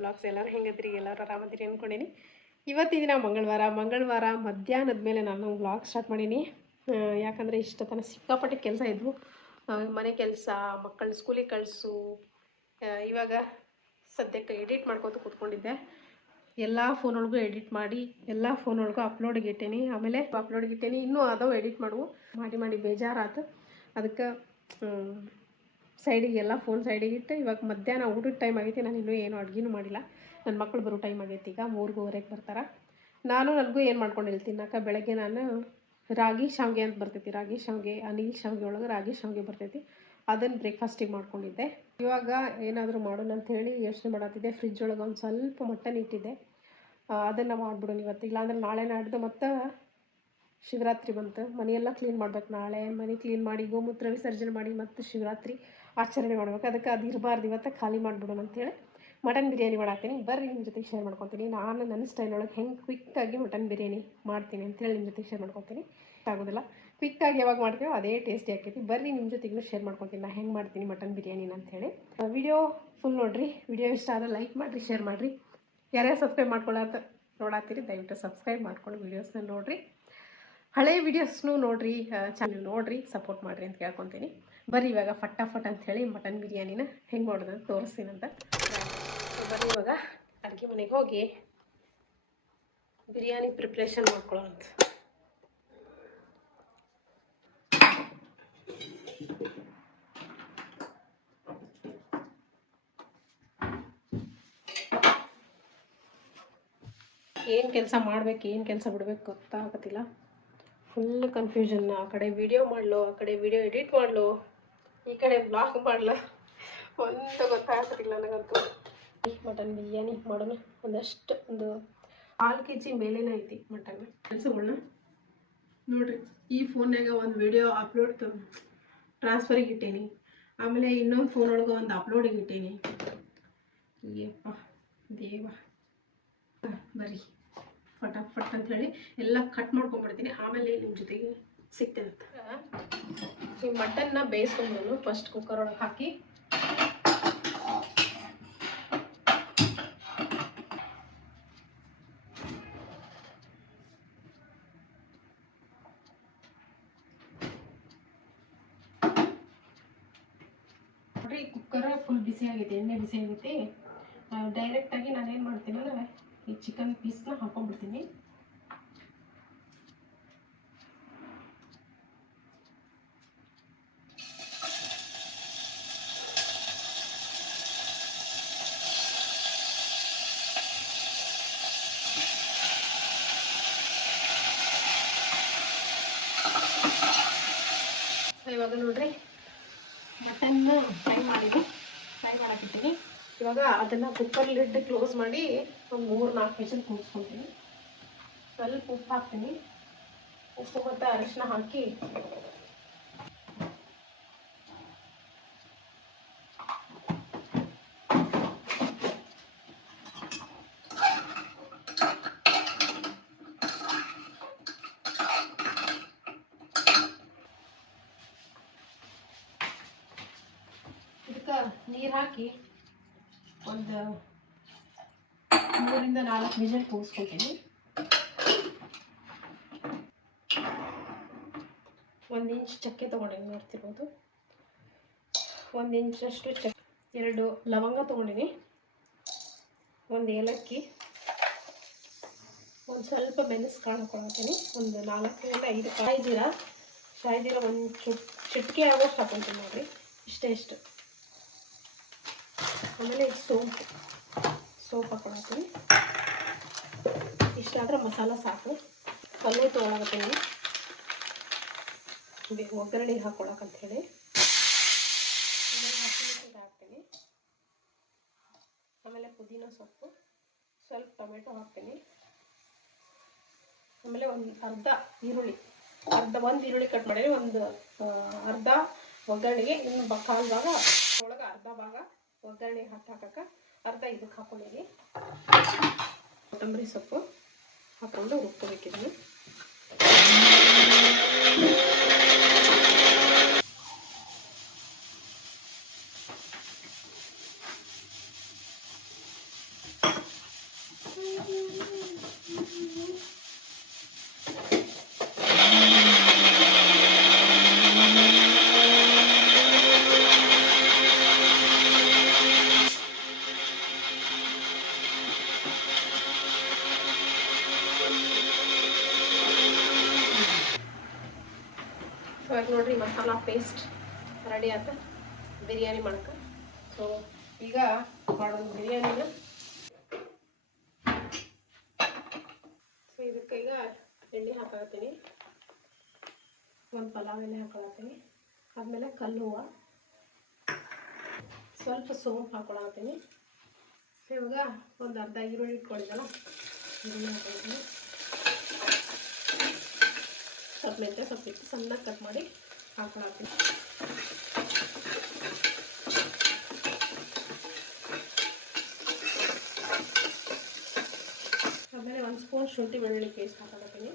Blogs ಎಲ್ಲರೂ ಹೆಂಗದ್ರಿ, ಎಲ್ಲರೂ ಆರಾಮದಿರಿ ಅಂದ್ಕೊಂಡೀನಿ. ಇವತ್ತಿನ ದಿನ ಮಂಗಳವಾರ ಮಧ್ಯಾಹ್ನದ ಮೇಲೆ ನಾನು ಬ್ಲಾಗ್ ಸ್ಟಾರ್ಟ್ ಮಾಡೀನಿ. ಯಾಕಂದರೆ ಇಷ್ಟ ತನಕ ಸಿಕ್ಕಾಪಟ್ಟೆ ಕೆಲಸ ಇದ್ವು. ಮನೆ ಕೆಲಸ, ಮಕ್ಕಳು ಸ್ಕೂಲಿಗೆ ಕಳಿಸು. ಇವಾಗ ಸದ್ಯಕ್ಕೆ ಎಡಿಟ್ ಮಾಡ್ಕೊತ ಕೂತ್ಕೊಂಡಿದ್ದೆ. ಎಲ್ಲ ಫೋನೊಳಗೂ ಎಡಿಟ್ ಮಾಡಿ ಎಲ್ಲ ಫೋನೊಳಗೂ ಅಪ್ಲೋಡಿಗೆ ಇಟ್ಟೇನಿ. ಆಮೇಲೆ ಅಪ್ಲೋಡಿಗೆ ಇಟ್ಟೇನಿ, ಇನ್ನೂ ಅದಾವೆ ಎಡಿಟ್ ಮಾಡುವು. ಮಾಡಿ ಬೇಜಾರಾಯ್ತು. ಅದಕ್ಕೆ ಸೈಡಿಗೆ ಎಲ್ಲ ಫೋನ್ ಸೈಡಿಗೆ ಇಟ್ಟು ಇವಾಗ ಮಧ್ಯಾಹ್ನ ಊಟದ ಟೈಮ್ ಆಗೈತಿ. ನಾನು ಇನ್ನೂ ಏನು ಅಡುಗೆನೂ ಮಾಡಿಲ್ಲ. ನನ್ನ ಮಕ್ಕಳು ಬರೋ ಟೈಮ್ ಆಗೈತಿ. ಈಗ 3:15ಕ್ಕೆ ಬರ್ತಾರೆ. ನನಗೂ ಏನು ಮಾಡ್ಕೊಂಡಿಲ್ಲ ತಿನ್ನಕ್ಕೆ. ಬೆಳಗ್ಗೆ ನಾನು ರಾಗಿ ಶಾವಿಗೆ ಅಂತ ಬರ್ತೈತಿ, ರಾಗಿ ಶಾವಿಗೆ ಅನಿಲ್ ಶಾವಿಗೆ ಒಳಗೆ ರಾಗಿ ಶಾವಿಗೆ ಬರ್ತೈತಿ, ಅದನ್ನು ಬ್ರೇಕ್ಫಾಸ್ಟಿಗೆ ಮಾಡ್ಕೊಂಡಿದ್ದೆ. ಇವಾಗ ಏನಾದರೂ ಮಾಡೋಣ ಅಂಥೇಳಿ ಯೋಚನೆ ಮಾಡತ್ತಿದ್ದೆ. ಫ್ರಿಜ್ ಒಳಗೆ ಒಂದು ಸ್ವಲ್ಪ ಮಟನ್ ಇಟ್ಟಿದ್ದೆ, ಅದನ್ನು ಮಾಡಿಬಿಡೋಣ ಇವತ್ತು. ಇಲ್ಲಾಂದ್ರೆ ನಾಳೆ ನಾಡ್ದು ಮತ್ತು ಶಿವರಾತ್ರಿ ಬಂತು. ಮನೆಯೆಲ್ಲ ಕ್ಲೀನ್ ಮಾಡ್ಬೇಕು. ನಾಳೆ ಮನೆ ಕ್ಲೀನ್ ಮಾಡಿ ಗೋಮೂತ್ರ ವಿಸರ್ಜನೆ ಮಾಡಿ ಮತ್ತು ಶಿವರಾತ್ರಿ ಆಚರಣೆ ಮಾಡ್ಬೇಕು. ಅದಕ್ಕೆ ಅದು ಇರಬಾರ್ದು, ಇವತ್ತು ಖಾಲಿ ಮಾಡಿಬಿಡೋಣ ಅಂಥೇಳಿ ಮಟನ್ ಬಿರಿಯಾನಿ ಮಾಡತ್ತೀನಿ. ಬರ್ರಿ ನಿಮ್ಮ ಜೊತೆಗೆ ಶೇರ್ ಮಾಡ್ಕೊತೀನಿ. ನಾನು ನನ್ನ ಸ್ಟೈಲೊಳಗೆ ಹೆಂಗೆ ಕ್ವಿಕ್ಕಾಗಿ ಮಟನ್ ಬಿರಿಯಾನಿ ಮಾಡ್ತೀನಿ ಅಂಥೇಳಿ ನಿಮ್ಮ ಜೊತೆಗೆ ಶೇರ್ ಮಾಡ್ಕೊತೀನಿ. ಆಗೋದಿಲ್ಲ, ಕ್ವಿಕ್ಕಾಗಿ ಯಾವಾಗ ಮಾಡ್ತೀವೋ ಅದೇ ಟೇಸ್ಟಿ ಆಕೈತಿ. ಬರ್ರಿ ನಿಮ್ಮ ಜೊತೆಗೂ ಶೇರ್ ಮಾಡ್ಕೊತೀನಿ ನಾನು ಹೆಂಗೆ ಮಾಡ್ತೀನಿ ಮಟನ್ ಬಿರಿಯಾನಿನ ಅಂಥೇಳಿ. ವಿಡಿಯೋ ಫುಲ್ ನೋಡಿರಿ. ವಿಡಿಯೋ ಇಷ್ಟ ಆದರೆ ಲೈಕ್ ಮಾಡಿರಿ, ಶೇರ್ ಮಾಡಿರಿ. ಯಾರ್ಯಾರು ಸಬ್ಸ್ಕ್ರೈಬ್ ನೋಡತ್ತೀರಿ ದಯವಿಟ್ಟು ಸಬ್ಸ್ಕ್ರೈಬ್ ಮಾಡ್ಕೊಂಡು ವೀಡಿಯೋಸ್ನ ನೋಡಿರಿ. ಹಳೆ ವೀಡಿಯೋಸ್ನೂ ನೋಡಿರಿ, ಚಾನಲ್ ನೋಡಿರಿ, ಸಪೋರ್ಟ್ ಮಾಡಿರಿ ಅಂತ ಕೇಳ್ಕೊತೀನಿ. ಬರ್ರಿ ಇವಾಗ ಫಟಾಫಟ್ ಅಂಥೇಳಿ ಮಟನ್ ಬಿರಿಯಾನಿನ ಹೆಂಗೆ ಮಾಡೋದು ತೋರಿಸ್ತೀನಂತ. ಬರ್ರಿ ಇವಾಗ ಅಡುಗೆ ಮನೆಗೆ ಹೋಗಿ ಬಿರಿಯಾನಿ ಪ್ರಿಪ್ರೇಷನ್ ಮಾಡ್ಕೊಳ್ಳೋಣ. ಏನು ಕೆಲಸ ಮಾಡ್ಬೇಕು, ಏನು ಕೆಲಸ ಬಿಡ್ಬೇಕು ಗೊತ್ತಾಗತ್ತಿಲ್ಲ. Full confusion. ಆ ಕಡೆ ವಿಡಿಯೋ ಮಾಡಲು, ಆ ಕಡೆ ವಿಡಿಯೋ ಎಡಿಟ್ ಮಾಡಲು, ಈ ಕಡೆ ಬ್ಲಾಗ್ ಮಾಡಲು, ಒಂದು ಗೊತ್ತಾಗತ್ತಿಲ್ಲ ನನಗಂತೂ. ಮಟನ್ ಬಿರಿಯಾನಿ ಮಾಡೋಣ. ಒಂದು 4 kg ಮೇಲೇನೇ ಐತಿ ಮಟನ್. ಕೆಲಸಗಳನ್ನ ನೋಡಿರಿ. ಈ ಫೋನ್ನಾಗ ಒಂದು ವಿಡಿಯೋ ಟ್ರಾನ್ಸ್ಫರಿಗೆ ಇಟ್ಟೇನಿ. ಆಮೇಲೆ ಇನ್ನೊಂದು ಫೋನೊಳಗೆ ಒಂದು ಅಪ್ಲೋಡಿಗೆ ಇಟ್ಟೇನಿ. ಏಪ್ಪ ದೇವ. ಬರ್ರಿ ಫಟಾಫಟ್ ಅಂತ ಹೇಳಿ ಎಲ್ಲ ಕಟ್ ಮಾಡ್ಕೊಂಡ್ಬಿಡ್ತೀನಿ. ಆಮೇಲೆ ನಿಮ್ಮ ಜೊತೆಗೆ ಸಿಗ್ತೇನೆ ಅಂತ. ಈ ಮಟನ್ನ ಬೇಯಿಸ್ಕೊಂಡು ಫಸ್ಟ್ ಕುಕ್ಕರ್ ಒಳಗೆ ಹಾಕಿ ನೋಡ್ರಿ. ಕುಕ್ಕರ್ ಫುಲ್ ಬಿಸಿ ಆಗೈತೆ, ಎಣ್ಣೆ ಬಿಸಿ ಆಗೈತಿ. ಡೈರೆಕ್ಟಾಗಿ ನಾನೇನು ಮಾಡ್ತೀನಿ ಅಂದರೆ ಈ ಚಿಕನ್ ಪೀಸ್ನ ಹಾಕೊಂಡ್ಬಿಡ್ತೀನಿ. ಇವಾಗ ನೋಡ್ರಿ ಮಟನ್ನ ಫ್ರೈ ಮಾಡಾಕಿರ್ತೀನಿ. ಇವಾಗ ಅದನ್ನು ಕುಕ್ಕರ್ ಲಿಡ್ ಕ್ಲೋಸ್ ಮಾಡಿ ಒಂದು 3-4 ವಿಷಲ್ ಕೂಗಿಸ್ಕೊತೀನಿ. ಸ್ವಲ್ಪ ಉಪ್ಪು ಹಾಕ್ತೀನಿ. ಉಪ್ಪು ಮತ್ತು ಅರಿಶಿನ ಹಾಕಿ ನೀರು ಹಾಕಿ ಒಂದು 3-4 ವಿಷಲ್ ಕೂಗಿಸ್ಕೊತೀನಿ. 1 ಇಂಚ್ ಚಕ್ಕೆ ತೊಗೊಂಡಿನಿ, ನೋಡ್ತಿರ್ಬೋದು. 1 ಇಂಚಷ್ಟು ಚಕ್ಕೆ, 2 ಲವಂಗ ತೊಗೊಂಡಿನಿ, 1 ಏಲಕ್ಕಿ, ಒಂದು ಸ್ವಲ್ಪ ಮೆಣಸು ಕಾಳು ಹಾಕೊಳ್ತೀನಿ, ಒಂದು 4-5 ಕಾಯಿ ಜೀರ, 1 ಚಿಟಿಕೆ ಆಗೋಷ್ಟು ಹಾಕೊತೀನಿ ನೋಡಿರಿ. ಇಷ್ಟು. ಆಮೇಲೆ ಸೋಪ್ ಹಾಕೊಳತ್ತೀನಿ. ಇಷ್ಟಾದ್ರೆ ಮಸಾಲ ಸಾಕು. ಪಲ್ಯ ತೊಗೊಳಕತ್ತೀನಿ ಒಗ್ಗರಣೆಗೆ ಹಾಕ್ಕೊಳಕಂಥೇಳಿ. ಆಮೇಲೆ ಹಸಿಮೆಣಸಿನ್ಕಾಯಿ ಹಾಕ್ತೀನಿ. ಆಮೇಲೆ ಪುದೀನ ಸೊಪ್ಪು, ಸ್ವಲ್ಪ ಟೊಮೆಟೊ ಹಾಕ್ತೀನಿ. ಆಮೇಲೆ ಒಂದು ಅರ್ಧ ಈರುಳ್ಳಿ ಕಟ್ ಮಾಡಿ, ಒಂದು ಅರ್ಧ ಒಗ್ಗರಣೆಗೆ, ಇನ್ನು ಕಾಲು ಭಾಗ ಒಳಗೆ ಅರ್ಧ ಭಾಗ ಒಗ್ಗರಣೆಗೆ ಹಾಕಕ್ಕೆ, ಅರ್ಧ ಇದಕ್ಕೆ ಹಾಕೊಂಡಿದ್ದೀನಿ. ಕೊತ್ತಂಬರಿ ಸೊಪ್ಪು ಹಾಕೊಂಡು ರುಬ್ಕೋಬೇಕಿದ್ದೀನಿ. ಮಸಾಲ ಪೇಸ್ಟ್ ರೆಡಿ ಆಯ್ತು ಬಿರಿಯಾನಿ ಮಾಡಕ್ಕೆ. ಸೊ ಈಗ ಮಾಡೋದು ಬಿರಿಯಾನಿನ. ಸೊ ಇದಕ್ಕೆ ಈಗ ಎಣ್ಣೆ ಹಾಕತ್ತೀನಿ, ಒಂದು ಪಲಾವ್ ಎಲೆ ಹಾಕೊಳತ್ತೀನಿ, ಆದಮೇಲೆ ಕಲ್ಲು ಹೂವು, ಸ್ವಲ್ಪ ಸೋಂಪು ಹಾಕೊಳತ್ತೀನಿ. ಇವಾಗ ಒಂದು ಅರ್ಧ ಈರುಳ್ಳಿ ಇಟ್ಕೊಂಡಿದ್ದಲ್ಲ ಈರುಳ್ಳಿ ಹಾಕೊಳ್ತೀನಿ, ಸ್ವಲ್ಪ ಮೆಂತ್ಯ ಸ್ವಲ್ಪ ಇಟ್ಟು ಸಣ್ಣಗೆ ಕಟ್ ಮಾಡಿ ಹಾಕೊಳತ್ತೀನಿ. ಆಮೇಲೆ 1 ಸ್ಪೂನ್ ಶುಂಠಿ ಬೆಳ್ಳುಳ್ಳಿ ಪೇಸ್ಟ್ ಹಾಕೊಳತ್ತೀನಿ.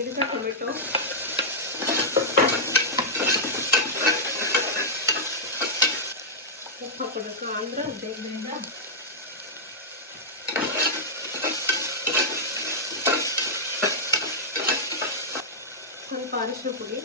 ಇದಕ್ಕೆ ಟೊಮೆಟೊ, ಉಪ್ಪು ಹಾಕೋಬೇಕು ಅಂದ್ರೆ ಬೇಗದಿಂದ. ಸ್ವಲ್ಪ ಅರಿಶಿನ ಪುಡಿ,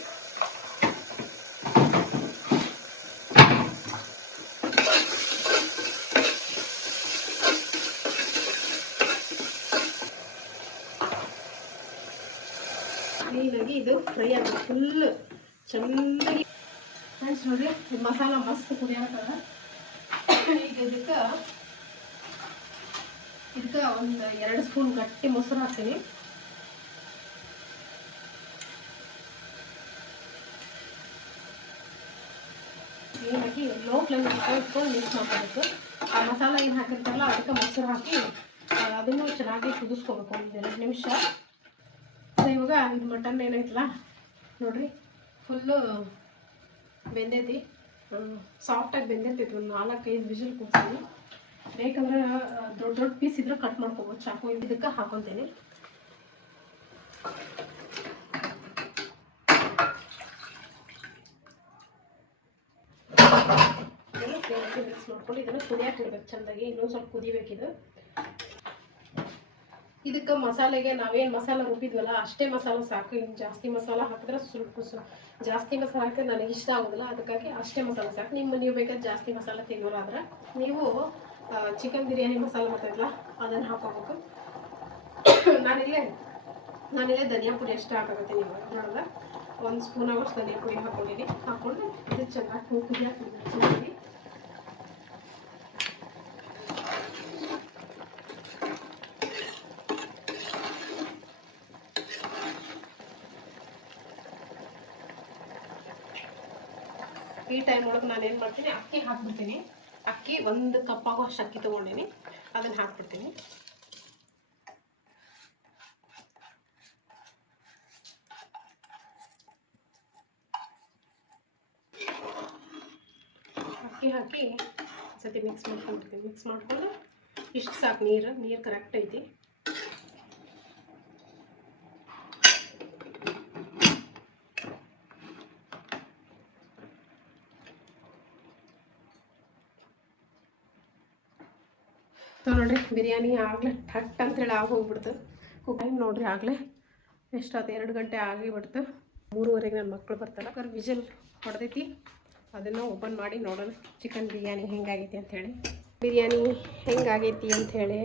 ಕ್ಲೀನಾಗಿ ಇದು ಫ್ರೈ ಆಗುತ್ತೆ ಫುಲ್ ಚೆನ್ನಾಗಿ. ಫ್ರೆಂಡ್ಸ್ ನೋಡಿರಿ ಮಸಾಲ ಮಸ್ತ್ ಕುದಿಯತ್ತದ. ಈಗ ಇದಕ್ಕೆ ಒಂದು 2 ಸ್ಪೂನ್ ಗಟ್ಟಿ ಮೊಸರು ಹಾಕ್ತೀನಿ. ಕ್ಲೀನಾಗಿ ಲೋ ಫ್ಲೇಮ್ ಇಟ್ಕೊಂಡು ಮಿಕ್ಸ್ ಮಾಡ್ಕೋಬೇಕು. ಆ ಮಸಾಲ ಏನು ಹಾಕಿರ್ತಾರಲ್ಲ ಅದಕ್ಕೆ ಮೊಸರು ಹಾಕಿ ಅದನ್ನು ಚೆನ್ನಾಗಿ ಕುದಿಸ್ಕೋಬೇಕು 1-2 ನಿಮಿಷ. ಇವಾಗ ಇದು ಮಟನ್ ಏನೈತಲ್ಲ ನೋಡಿರಿ ಫುಲ್ಲು ಬೆಂದೈತಿ, ಸಾಫ್ಟಾಗಿ ಬೆಂದಿರ್ತೈತಿ. ಒಂದು 4-5 ವಿಸಿಲ್ ಕೂಗ್ತೀನಿ. ಬೇಕಂದ್ರೆ ದೊಡ್ಡ ದೊಡ್ಡ ಪೀಸ್ ಇದ್ರೆ ಕಟ್ ಮಾಡ್ಕೋಬೋದು ಚಾಕು. ಇದಕ್ಕೆ ಹಾಕೊತೀನಿ. ಮಿಕ್ಸ್ ಮಾಡ್ಕೊಂಡು ಇದನ್ನು ಕುದಿಯಕ್ಕೆ ಇಡ್ಬೇಕು ಚೆಂದಾಗಿ. ಇನ್ನೂ ಸ್ವಲ್ಪ ಕುದಿಬೇಕಿದು. ಇದಕ್ಕೆ ಮಸಾಲೆಗೆ ನಾವೇನು ಮಸಾಲ ರುಬ್ಬಿದ್ವಲ್ಲ ಅಷ್ಟೇ ಮಸಾಲ ಸಾಕು. ಇನ್ನು ಜಾಸ್ತಿ ಮಸಾಲ ಹಾಕಿದ್ರೆ ಸ್ವಲ್ಪ ಜಾಸ್ತಿ ಮಸಾಲ ಹಾಕಿದ್ರೆ ನನಗೆ ಇಷ್ಟ ಆಗೋದಿಲ್ಲ, ಅದಕ್ಕಾಗಿ ಅಷ್ಟೇ ಮಸಾಲ ಸಾಕು. ನೀವು ಬೇಕಾದ್ರೆ ಜಾಸ್ತಿ ಮಸಾಲ ತಿನ್ನೋರಾದ್ರೆ ನೀವು ಚಿಕನ್ ಬಿರಿಯಾನಿ ಮಸಾಲ ಬರ್ತೈತಲ್ಲ ಅದನ್ನು ಹಾಕೋಬೇಕು. ನಾನಿಲ್ಲೇ ಧನಿಯಾ ಪುಡಿ ಅಷ್ಟೇ ಹಾಕೋತೀನಿ. ಇವಾಗ ನೋಡಿದ್ರೆ 1 ಸ್ಪೂನ್ ಆಗೋಷ್ಟು ಧನಿಯಾ ಪುಡಿ ಹಾಕೊಂಡಿದ್ದೀನಿ. ಹಾಕ್ಕೊಂಡು ಇದು ಚೆನ್ನಾಗಿ ಕುದಿಯಾಕ ಚೆನ್ನಾಗಿ. ಈ ಟೈಮ್ ಒಳಗೆ ನಾನು ಏನು ಮಾಡ್ತೀನಿ, ಅಕ್ಕಿ ಹಾಕ್ಬಿಡ್ತೀನಿ. ಅಕ್ಕಿ 1 ಕಪ್ ಆಗೋಷ್ಟು ಅಕ್ಕಿ ತೊಗೊಂಡಿನಿ, ಅದನ್ನು ಹಾಕ್ಬಿಡ್ತೀನಿ. ಅಕ್ಕಿ ಹಾಕಿ ಸತಿ ಮಿಕ್ಸ್ ಮಾಡ್ಕೊಂಡ್ಬಿಡ್ತೀನಿ. ಮಿಕ್ಸ್ ಮಾಡ್ಕೊಂಡು ಇಷ್ಟು ಸಾಕು, ನೀರು ಕರೆಕ್ಟ್ ಐತಿ. ನೋಡಿರಿ ಬಿರಿಯಾನಿ ಆಗಲೇ ಠಟ್ ಅಂತೇಳಿ ಆಗೋಗ್ಬಿಡ್ತು. ಟೈಮ್ ನೋಡಿರಿ ಆಗಲೇ ಎಷ್ಟಾಯ್ತು, 2 ಗಂಟೆ ಆಗಿಬಿಡ್ತು. 3:30ಗೆ ನನ್ನ ಮಕ್ಕಳು ಬರ್ತಾರೆ. ವಿಜಿಲ್ ಹೊಡೆದೈತಿ, ಅದನ್ನು ಓಪನ್ ಮಾಡಿ ನೋಡೋಣ ಚಿಕನ್ ಬಿರಿಯಾನಿ ಹೆಂಗಾಗೈತಿ ಅಂಥೇಳಿ. ಬಿರಿಯಾನಿ ಹೆಂಗಾಗೈತಿ ಅಂಥೇಳಿ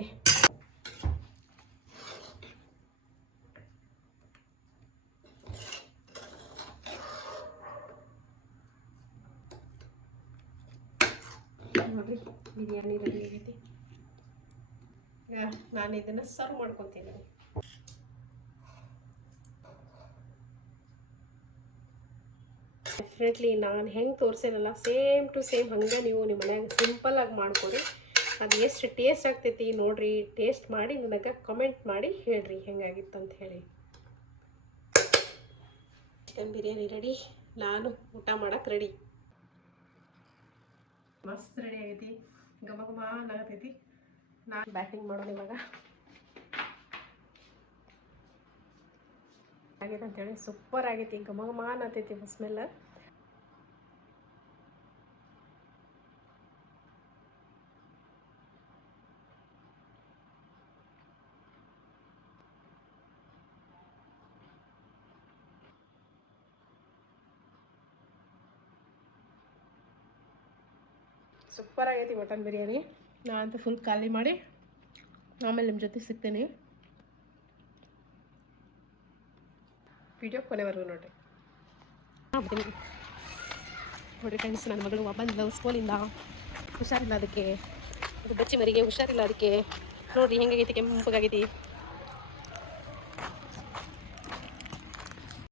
ನೋಡಿರಿ. ಬಿರಿಯಾನಿ ರೆಡಿ ಆಗೈತಿ. ಈಗ ನಾನು ಇದನ್ನು ಸರ್ವ್ ಮಾಡ್ಕೊತೀನಿ. ಡೆಫಿನೆಟ್ಲಿ ನಾನು ಹೆಂಗೆ ತೋರಿಸೇನಲ್ಲ ಸೇಮ್ ಟು ಸೇಮ್ ಹಂಗೆ ನೀವು ನಿಮ್ಮ ಮನ್ಯಾಗ ಸಿಂಪಲ್ಲಾಗಿ ಮಾಡ್ಕೊಡಿ. ಅದು ಎಷ್ಟು ಟೇಸ್ಟ್ ಆಗ್ತೈತಿ ನೋಡಿರಿ. ಟೇಸ್ಟ್ ಮಾಡಿ ನನಗೆ ಕಮೆಂಟ್ ಮಾಡಿ ಹೇಳ್ರಿ ಹೆಂಗಾಗಿತ್ತು ಅಂತ ಹೇಳಿ. ಚಿಕನ್ ಬಿರಿಯಾನಿ ರೆಡಿ, ನಾನು ಊಟ ಮಾಡಕ್ಕೆ ರೆಡಿ. ಮಸ್ತ್ ರೆಡಿ ಆಗೈತಿ, ಘಮ ಘಮ ಆಗತೈತಿ. ನಾನು ಬ್ಯಾಟಿಂಗ್ ಮಾಡೋಣ ಇವಾಗ. ಆಗೈತೆ ಅಂತೇಳಿ ಸೂಪರ್ ಆಗೈತಿ, ಘಮ ಘಮ ಅನ್ನತೈತಿ ಸ್ಮೆಲ್. ಸೂಪರ್ ಆಗೈತಿ ಮಟನ್ ಬಿರಿಯಾನಿ. ನಾನಂತೂ ಫುಲ್ ಖಾಲಿ ಮಾಡಿ ಆಮೇಲೆ ನಿಮ್ಮ ಜೊತೆ ಸಿಗ್ತೀನಿ. ವಿಡಿಯೋ ಕೊನೆವರೆಗೂ ನೋಡಿರಿ. ನೋಡಿರಿ ಫ್ರೆಂಡ್ಸ್, ನನ್ನ ಮಗಳು ಬಂದು ಸ್ಕೂಲಿಂದ. ಹುಷಾರಿಲ್ಲ ಅದಕ್ಕೆ, ಅದು ಬಚ್ಚಿ ಮರಿಗೆ ಹುಷಾರಿಲ್ಲ ಅದಕ್ಕೆ. ನೋಡಿರಿ ಹೆಂಗಾಗೈತಿ, ಕೆಂಪಗಾಗೈತಿ.